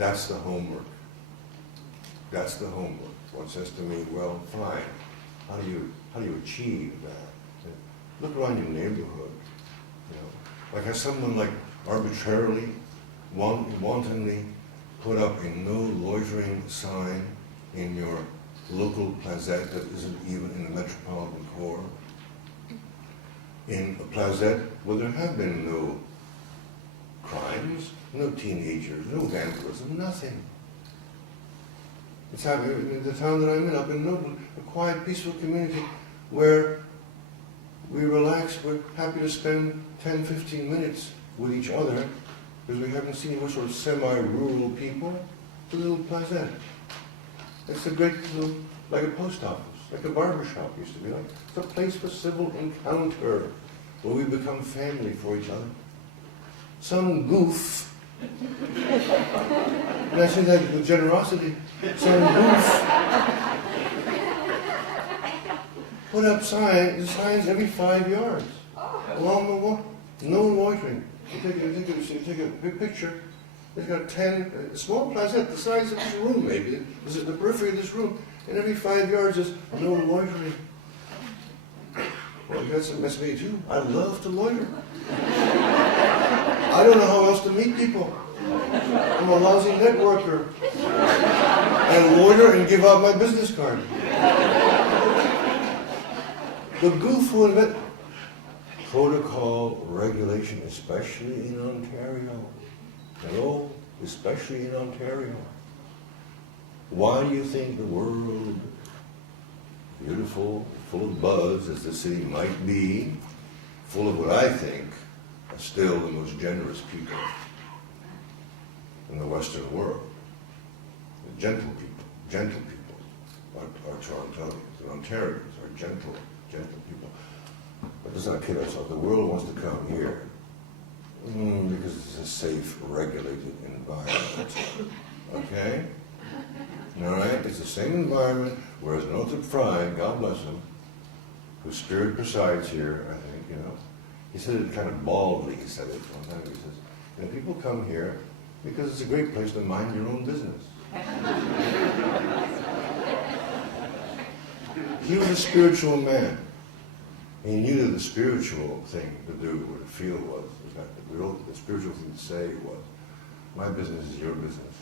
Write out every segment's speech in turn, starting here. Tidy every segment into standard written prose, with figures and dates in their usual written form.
That's the homework. That's the homework. One says to me, well, fine. How do you achieve that? Look around your neighborhood. You know, like has someone like arbitrarily, wantonly put up a no loitering sign in your local plazette that isn't even in the metropolitan core? In a plazette where there have been no crimes, no teenagers, no vandalism, nothing. It's happening in the town that I'm in, up in Newton, a quiet, peaceful community where we relax, we're happy to spend 10, 15 minutes with each other because we haven't seen, we're sort of semi-rural people. It's a little plazette. It's a great little, like a post office, like a barber shop used to be like. It's a place for civil encounter where we become family for each other. Some goof, and I say that with generosity, some goof put up signs every 5 yards along the wall. No loitering. You take a big picture. It's got 10, a small plazette the size of this room maybe. This is the periphery of this room. And every 5 yards is no loitering. Well, that's me too. I love to loiter. I don't know how else to meet people. I'm a lousy networker. I loiter and give out my business card. The goof who invented protocol regulation, especially in Ontario. Hello, especially in Ontario. Why do you think the world, beautiful, full of buzz as the city might be, full of what I think are still the most generous people in the Western world? The gentle people are Torontonians, the Ontarians are gentle people. But let's not kid ourselves. The world wants to come here because it's a safe, regulated environment. Okay? All right? It's the same environment, whereas Northrop Frye, God bless him, whose spirit presides here, I think, you know, he said it kind of baldly, he said it one time. He says, you know, people come here because it's a great place to mind your own business. He was a spiritual man. And he knew that the spiritual thing to do, or to feel was, in fact, the spiritual thing to say was, my business is your business.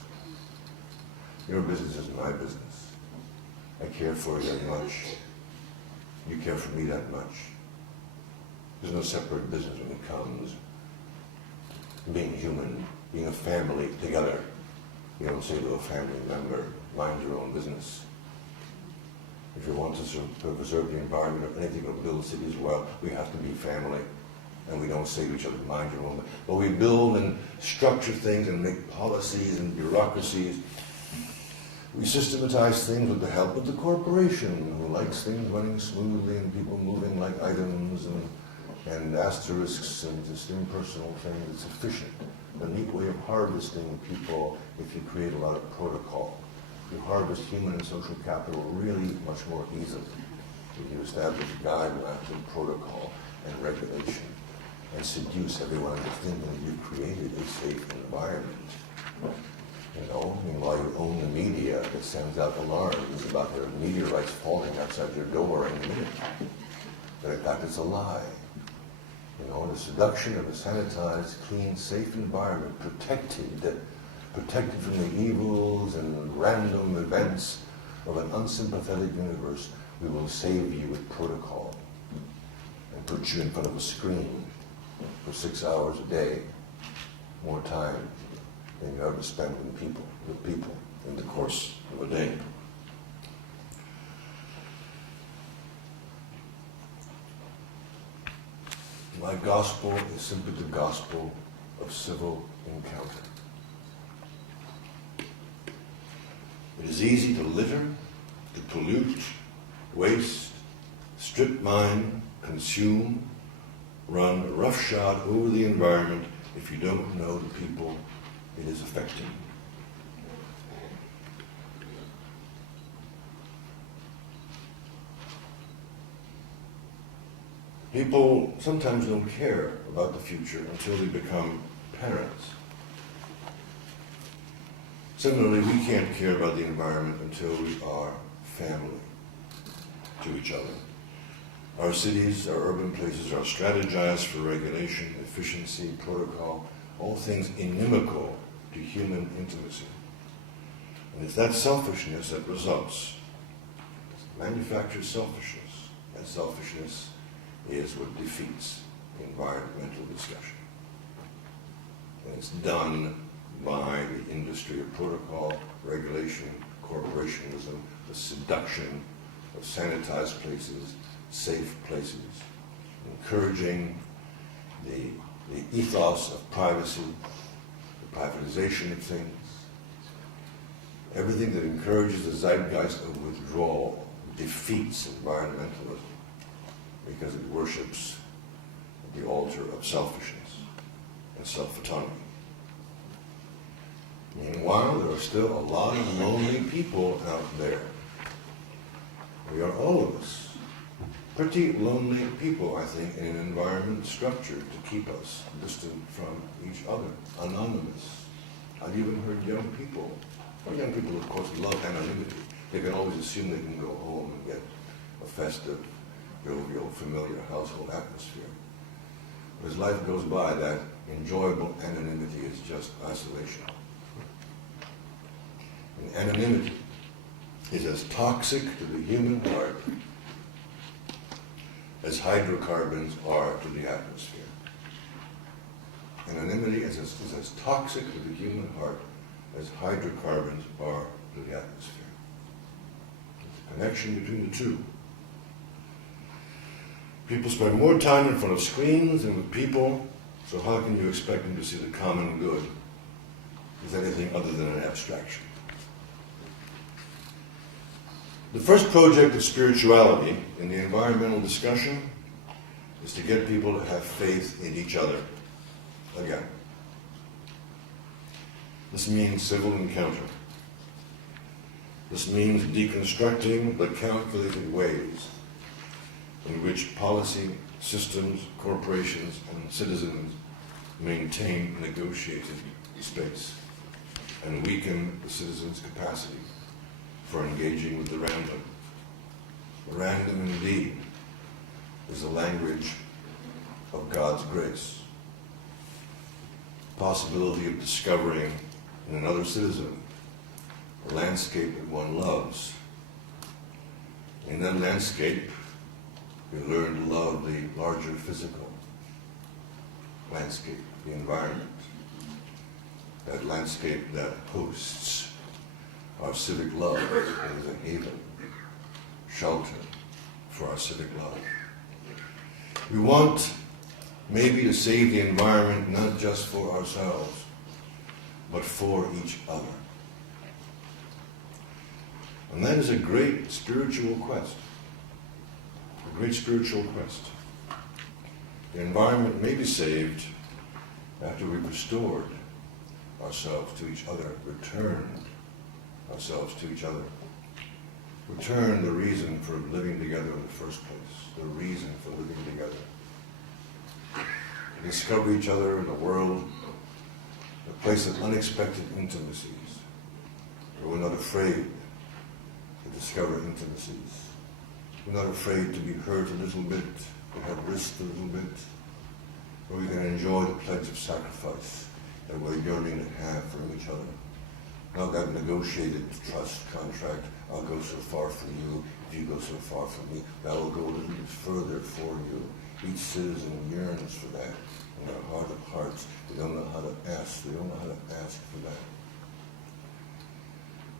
Your business is my business. I care for you that much. You care for me that much. There's no separate business when it comes to being human, being a family together. You don't say to a family member, mind your own business. If you want to preserve the environment or anything or build cities well, we have to be family. And we don't say to each other, mind your own. But we build and structure things and make policies and bureaucracies. We systematize things with the help of the corporation, who likes things running smoothly and people moving like items and asterisks and just impersonal things. It's efficient. A neat way of harvesting people if you create a lot of protocol. You harvest human and social capital really much more easily if you establish guidelines and protocol and regulation and seduce everyone into thinking that you've created a safe environment. You know, I mean, while you own the media that sends out alarms about there are meteorites falling outside your door any minute. But in fact, it's a lie. You know, the seduction of a sanitized, clean, safe environment, protected from the evils and random events of an unsympathetic universe, we will save you with protocol and put you in front of a screen for 6 hours a day, more time than you ever spend with people in the course of a day. My gospel is simply the gospel of civil encounter. It is easy to litter, to pollute, waste, strip mine, consume, run roughshod over the environment if you don't know the people it is affecting. People sometimes don't care about the future until they become parents. Similarly, we can't care about the environment until we are family to each other. Our cities, our urban places are strategized for regulation, efficiency, protocol, all things inimical to human intimacy. And it's that selfishness that results. Manufactured selfishness. That selfishness is what defeats environmental discussion. And it's done by the industry of protocol, regulation, corporationism, the seduction of sanitized places, safe places, encouraging the ethos of privacy, the privatization of things, everything that encourages the zeitgeist of withdrawal defeats environmentalism because it worships the altar of selfishness and self-autonomy. Meanwhile, there are still a lot of lonely people out there. We are all of us pretty lonely people, I think, in an environment structured to keep us distant from each other, anonymous. I've even heard young people, of course, love anonymity. They can always assume they can go home and get a festive, jovial, familiar household atmosphere. But as life goes by, that enjoyable anonymity is just isolation. And anonymity is as toxic to the human heart as hydrocarbons are to the atmosphere. Anonymity is as toxic to the human heart as hydrocarbons are to the atmosphere. There's a connection between the two. People spend more time in front of screens than with people, so how can you expect them to see the common good as anything other than an abstraction? The first project of spirituality in the environmental discussion is to get people to have faith in each other again. This means civil encounter. This means deconstructing the calculated ways in which policy, systems, corporations, and citizens maintain negotiated space and weaken the citizens' capacity for engaging with the random. Random indeed is the language of God's grace. The possibility of discovering in another citizen a landscape that one loves. In that landscape, we learn to love the larger physical landscape, the environment. That landscape that hosts our civic love is a haven, shelter for our civic love. We want maybe to save the environment not just for ourselves, but for each other. And that is a great spiritual quest. A great spiritual quest. The environment may be saved after we've restored ourselves to each other, returned ourselves to each other. Return the reason for living together in the first place, the reason for living together. Discover each other in the world, a place of unexpected intimacies, where we're not afraid to discover intimacies. We're not afraid to be hurt a little bit, to have risked a little bit, where we can enjoy the pledge of sacrifice that we're yearning to have from each other. Not that negotiated trust contract, I'll go so far for you, if you go so far for me, that will go a little bit further for you. Each citizen yearns for that in their heart of hearts. They don't know how to ask. They don't know how to ask for that.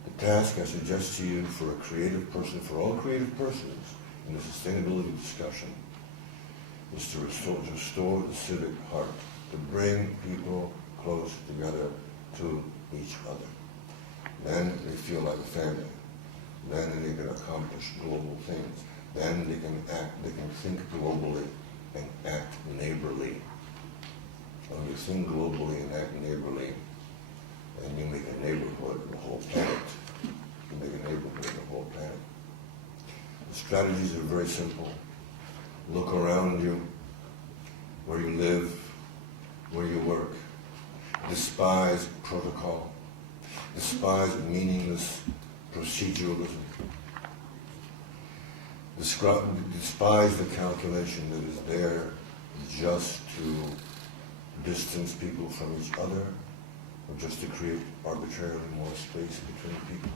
The task I suggest to you for a creative person, for all creative persons in the sustainability discussion, is to restore the civic heart, to bring people close together to each other. Then they feel like a family. Then they can accomplish global things. Then they can act, they can think globally and act neighborly. When you think globally and act neighborly, then you make a neighborhood of the whole planet. You make a neighborhood of the whole planet. The strategies are very simple. Look around you, where you live, where you work. Despise protocol. despise meaningless proceduralism. Despise the calculation that is there just to distance people from each other, or just to create arbitrarily more space between people.